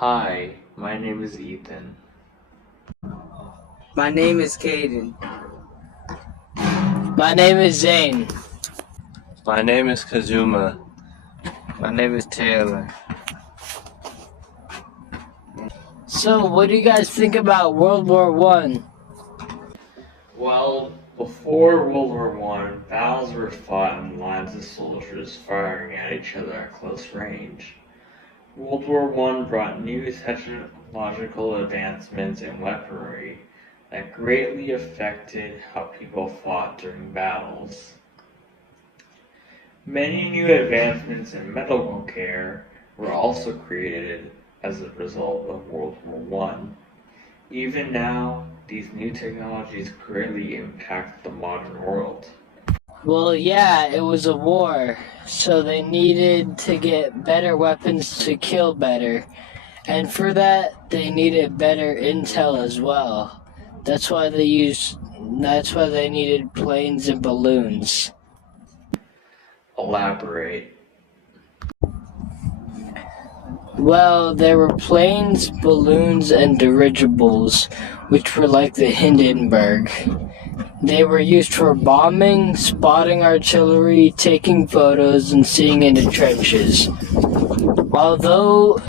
Hi, my name is Ethan. My name is Caden. My name is Zane. My name is Kazuma. My name is Taylor. So, what do you guys think about World War I? Well, before World War I, battles were fought in lines of soldiers firing at each other at close range. World War I brought new technological advancements in weaponry that greatly affected how people fought during battles. Many new advancements in medical care were also created as a result of World War I. Even now, these new technologies greatly impact the modern world. Well, yeah, it was a war, so they needed to get better weapons to kill better. And for that, they needed better intel as well. That's why they needed planes and balloons. Elaborate. Well, there were planes, balloons, and dirigibles, which were like the Hindenburg. They were used for bombing, spotting artillery, taking photos, and seeing into trenches. Although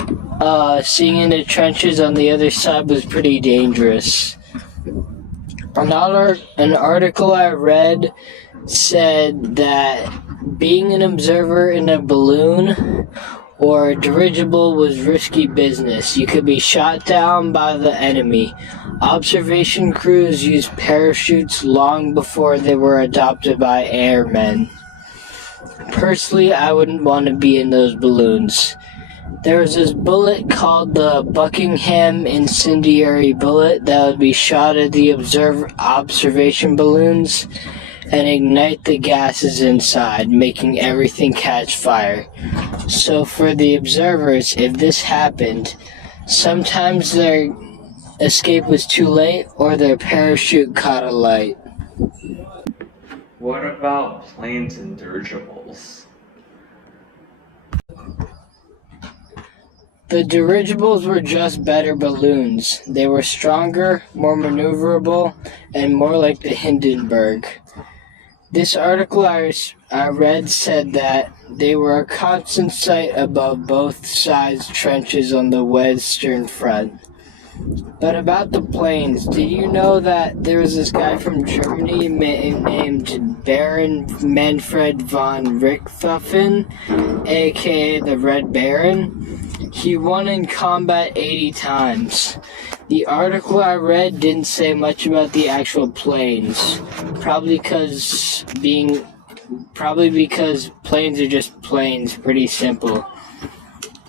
seeing into trenches on the other side was pretty dangerous. An article I read said that being an observer in a balloon or a dirigible was risky business. You could be shot down by the enemy. Observation crews used parachutes long before they were adopted by airmen. Personally, I wouldn't want to be in those balloons. There was this bullet called the Buckingham incendiary bullet that would be shot at the observation balloons and ignite the gases inside, making everything catch fire. So for the observers, if this happened, sometimes their escape was too late or their parachute caught alight. What about planes and dirigibles? The dirigibles were just better balloons. They were stronger, more maneuverable, and more like the Hindenburg. This article I read said that they were a constant sight above both sides' trenches on the Western Front. But about the planes, did you know that there was this guy from Germany named Baron Manfred von Richthofen, aka the Red Baron? He won in combat 80 times. The article I read didn't say much about the actual planes, probably because planes are just planes, pretty simple.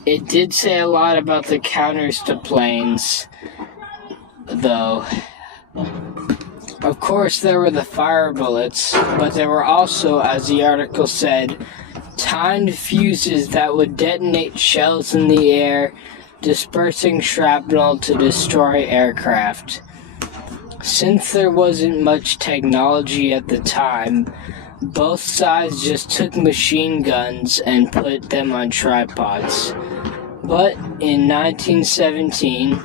It did say a lot about the counters to planes, though. Of course, there were the fire bullets, but there were also, as the article said, timed fuses that would detonate shells in the air, dispersing shrapnel to destroy aircraft. Since there wasn't much technology at the time, both sides just took machine guns and put them on tripods. But in 1917,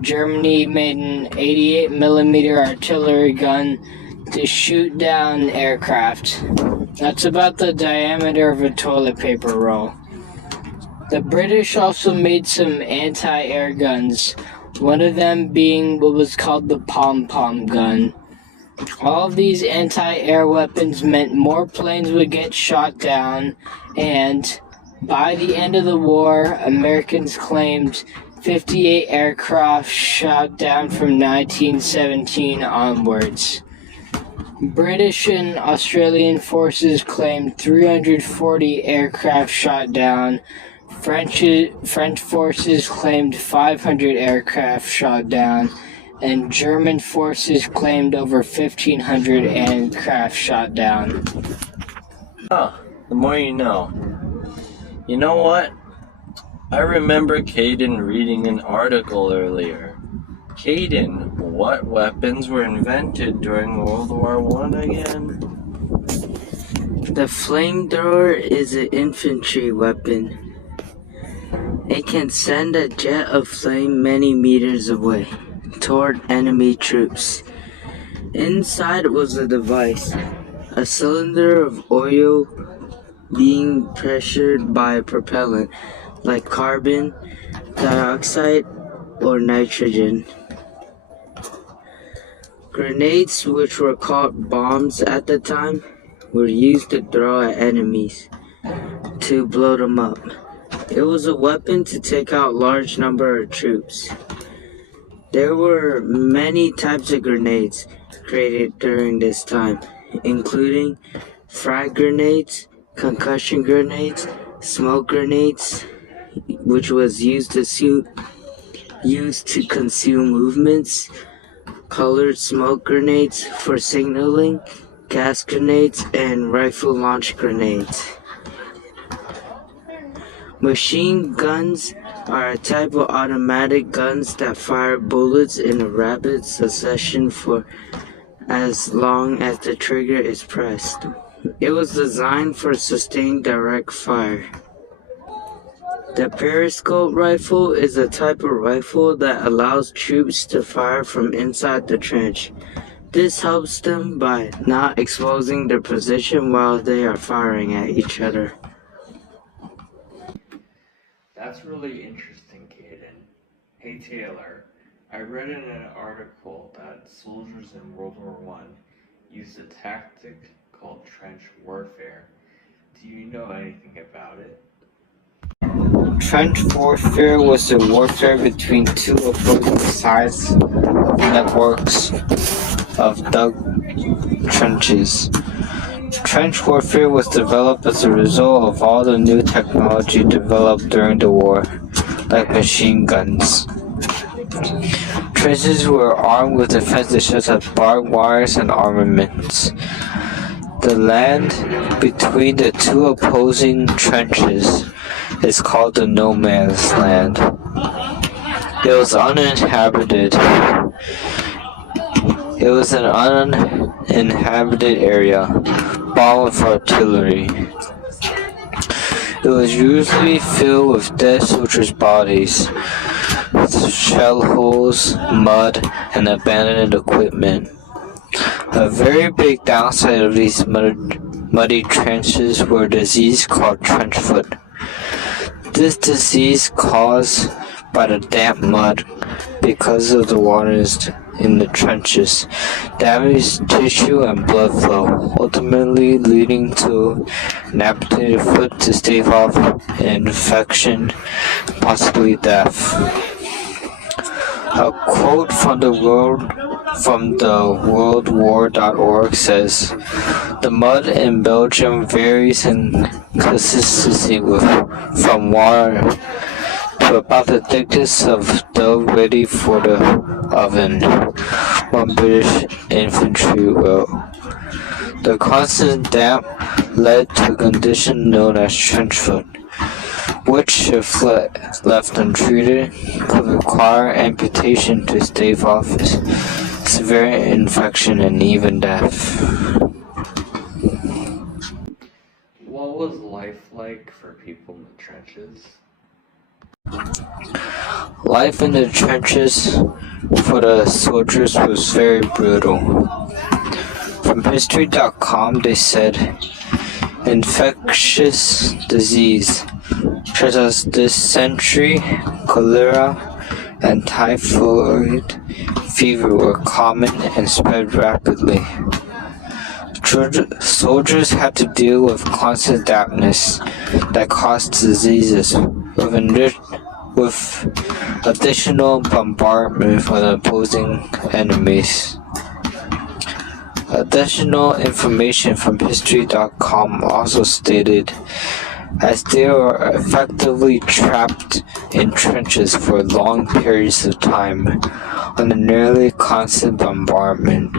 Germany made an 88mm artillery gun to shoot down aircraft. That's about the diameter of a toilet paper roll. The British also made some anti-air guns, one of them being what was called the pom-pom gun. All of these anti-air weapons meant more planes would get shot down, and by the end of the war, Americans claimed 58 aircraft shot down from 1917 onwards. British and Australian forces claimed 340 aircraft shot down. French forces claimed 500 aircraft shot down, and German forces claimed over 1,500 aircraft shot down. The more you know. You know what? I remember Caden reading an article earlier. Caden, what weapons were invented during World War I again? The flamethrower is an infantry weapon. It can send a jet of flame many meters away toward enemy troops. Inside was a device, a cylinder of oil being pressured by propellant like carbon dioxide or nitrogen. Grenades, which were called bombs at the time, were used to throw at enemies to blow them up. It was a weapon to take out large number of troops. There were many types of grenades created during this time, including frag grenades, concussion grenades, smoke grenades, which was used to conceal movements, colored smoke grenades for signaling, gas grenades, and rifle launch grenades. Machine guns are a type of automatic guns that fire bullets in a rapid succession for as long as the trigger is pressed. It was designed for sustained direct fire. The periscope rifle is a type of rifle that allows troops to fire from inside the trench. This helps them by not exposing their position while they are firing at each other. That's really interesting, Caden. Hey Taylor, I read in an article that soldiers in World War I used a tactic called trench warfare. Do you know anything about it? Trench warfare was a warfare between two opposing sides of networks of dug trenches. Trench warfare was developed as a result of all the new technology developed during the war, like machine guns. Trenches were armed with defenses such as barbed wires and armaments. The land between the two opposing trenches is called the no man's land. It was uninhabited. It was an uninhabited area, bombed with artillery. It was usually filled with dead soldiers' bodies, shell holes, mud, and abandoned equipment. A very big downside of these muddy trenches were a disease called trench foot. This disease caused by the damp mud because of the waters in the trenches damaged tissue and blood flow, ultimately leading to an amputated foot to stave off an infection, possibly death. A quote from the worldwar.org says, "The mud in Belgium varies in consistency from water to about the thickness of dough ready for the oven," one British infantry wrote. The constant damp led to a condition known as trench foot, which, if left untreated, could require amputation to stave off severe infection and even death. What was life like for people in the trenches? Life in the trenches for the soldiers was very brutal. From history.com they said, infectious disease such as dysentery, cholera, and typhoid fever were common and spread rapidly. Soldiers had to deal with constant dampness that caused diseases, with additional bombardment from the opposing enemies. Additional information from history.com also stated, as they were effectively trapped in trenches for long periods of time under nearly constant bombardment.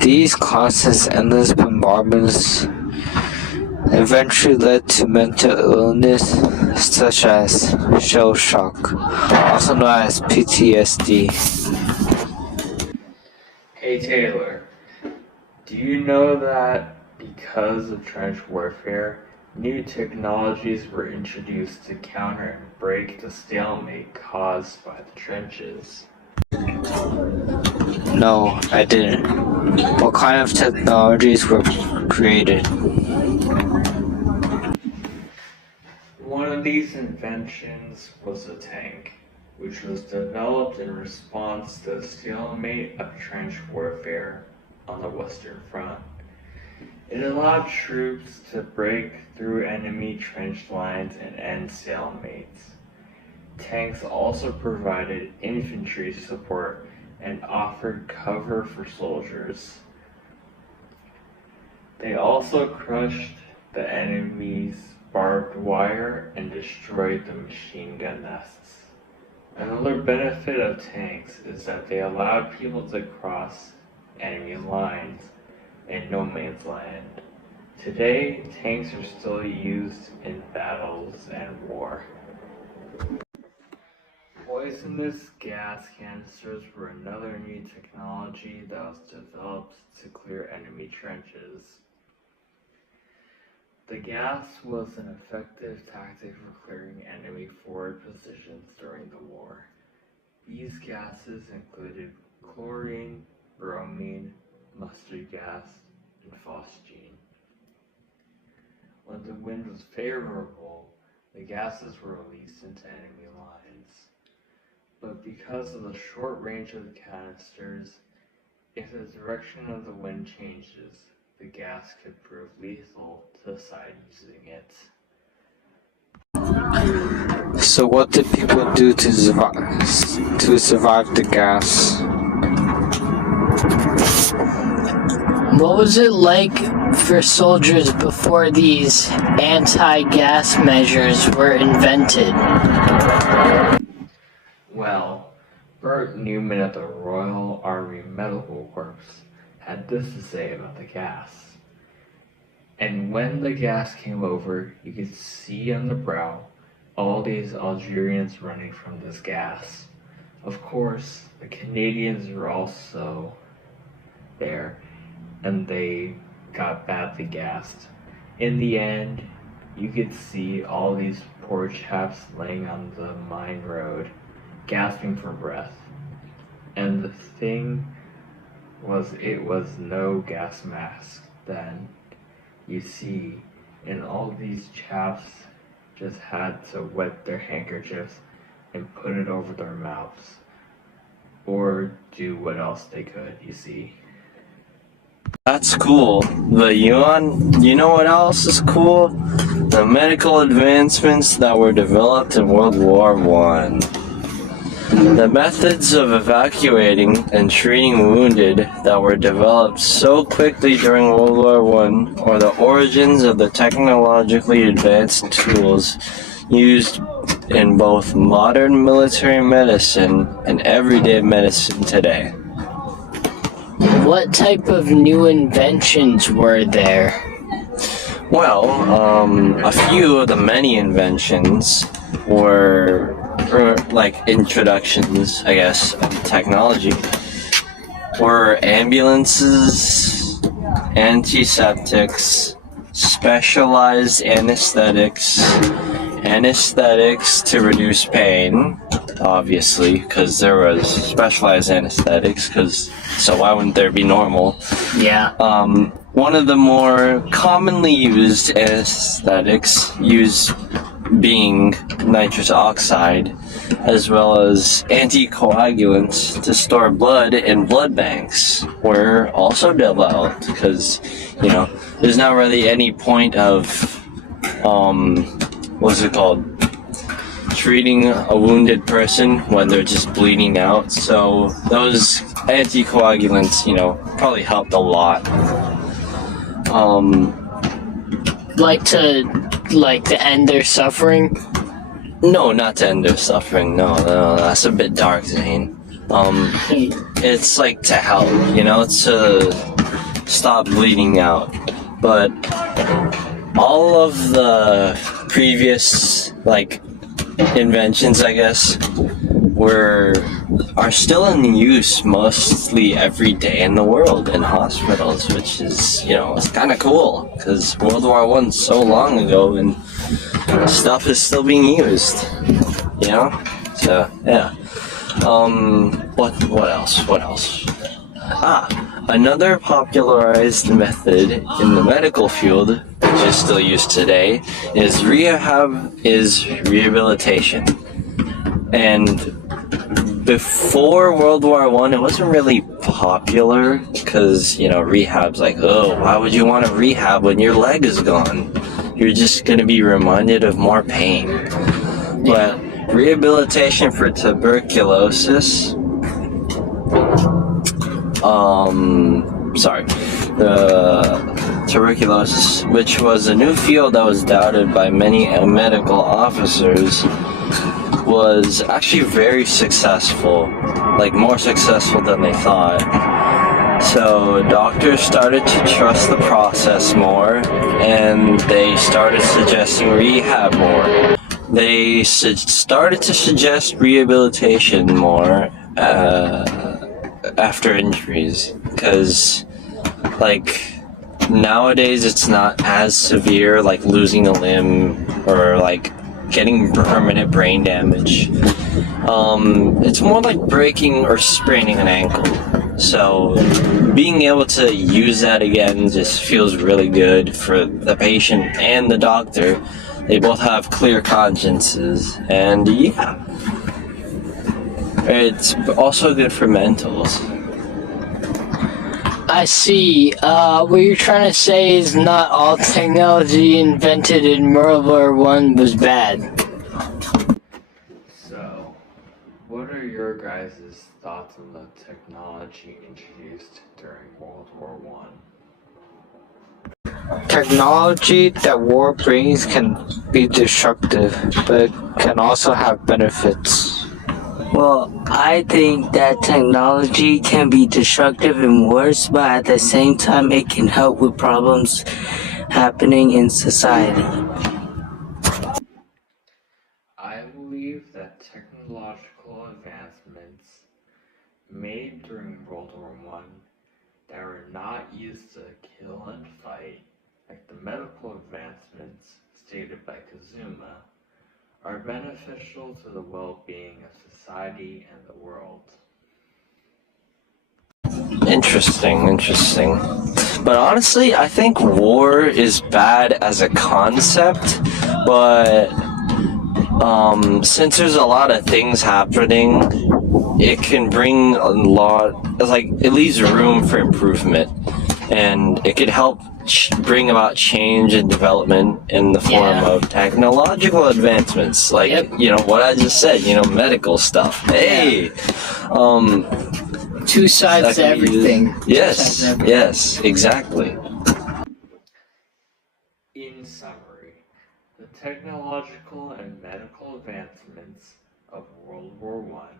These constant endless bombardments eventually led to mental illness such as shell shock, also known as PTSD. Hey Taylor, do you know that because of trench warfare, New technologies were introduced to counter and break the stalemate caused by the trenches. No, I didn't. What kind of technologies were created? One of these inventions was a tank, which was developed in response to the stalemate of trench warfare on the Western Front. It allowed troops to break through enemy trench lines and end stalemates. Tanks also provided infantry support and offered cover for soldiers. They also crushed the enemy's barbed wire and destroyed the machine gun nests. Another benefit of tanks is that they allowed people to cross enemy lines in no man's land. Today, tanks are still used in battles and war. Poisonous gas canisters were another new technology that was developed to clear enemy trenches. The gas was an effective tactic for clearing enemy forward positions during the war. These gases included chlorine, bromine, mustard gas, and phosgene. When the wind was favorable, the gases were released into enemy lines. But because of the short range of the canisters, if the direction of the wind changes, the gas could prove lethal to the side using it. So what did people do to survive the gas? What was it like for soldiers before these anti-gas measures were invented? Well, Bert Newman of the Royal Army Medical Corps had this to say about the gas. And when the gas came over, you could see on the brow all these Algerians running from this gas. Of course, the Canadians were also there, and they got badly gassed. In the end, you could see all these poor chaps laying on the mine road, gasping for breath. And the thing was, it was no gas mask then. You see, and all these chaps just had to wet their handkerchiefs and put it over their mouths, or do what else they could, you see. That's cool. But you know what else is cool? The medical advancements that were developed in World War I. The methods of evacuating and treating wounded that were developed so quickly during World War I, or the origins of the technologically advanced tools used in both modern military medicine and everyday medicine today. What type of new inventions were there? Well, a few of the many inventions were like introductions, I guess, of technology, were ambulances, antiseptics, specialized anesthetics to reduce pain, obviously, because there was specialized anesthetics, so why wouldn't there be normal? Yeah. One of the more commonly used anesthetics being nitrous oxide, as well as anticoagulants to store blood in blood banks, were also developed because, there's not really any point of, treating a wounded person when they're just bleeding out. So those anticoagulants, probably helped a lot. Like to end their suffering? No, not to end their suffering. No, that's a bit dark, Zane. It's like to help, to stop bleeding out. But all of the previous, inventions, I guess, are still in use mostly every day in the world in hospitals, which is, it's kind of cool because World War I's so long ago and stuff is still being used. So yeah. What else? Another popularized method in the medical field, which is still used today, is rehabilitation. And before World War I, it wasn't really popular because, rehab's like, oh, why would you want to rehab when your leg is gone? You're just going to be reminded of more pain. But rehabilitation for tuberculosis, tuberculosis, which was a new field that was doubted by many medical officers, was actually very successful, like more successful than they thought. So doctors started to trust the process more, and they started suggesting rehab more. They started to suggest rehabilitation more after injuries, because nowadays it's not as severe, like losing a limb or like getting permanent brain damage. It's more like breaking or spraining an ankle. So being able to use that again just feels really good for the patient and the doctor. They both have clear consciences, and yeah, it's also good for mentals. I see. What you're trying to say is not all technology invented in World War I was bad. So, what are your guys' thoughts on the technology introduced during World War I? Technology that war brings can be destructive, but can also have benefits. Well, I think that technology can be destructive and worse, but at the same time, it can help with problems happening in society. I believe that technological advancements made during World War I that were not used to kill and fight, like the medical advancements stated by Kazuma, are beneficial to the well-being of society and the world. Interesting. But honestly, I think war is bad as a concept, but since there's a lot of things happening, it can bring a lot, it leaves room for improvement, and it could help bring about change and development in the form of technological advancements, what I just said, medical stuff. Hey, Two sides to everything. Yes, exactly. In summary, the technological and medical advancements of World War I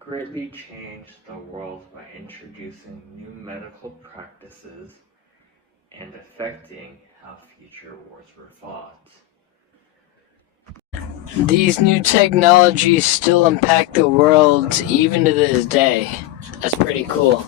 greatly changed the world by introducing new medical practices and affecting how future wars were fought. These new technologies still impact the world even to this day. That's pretty cool.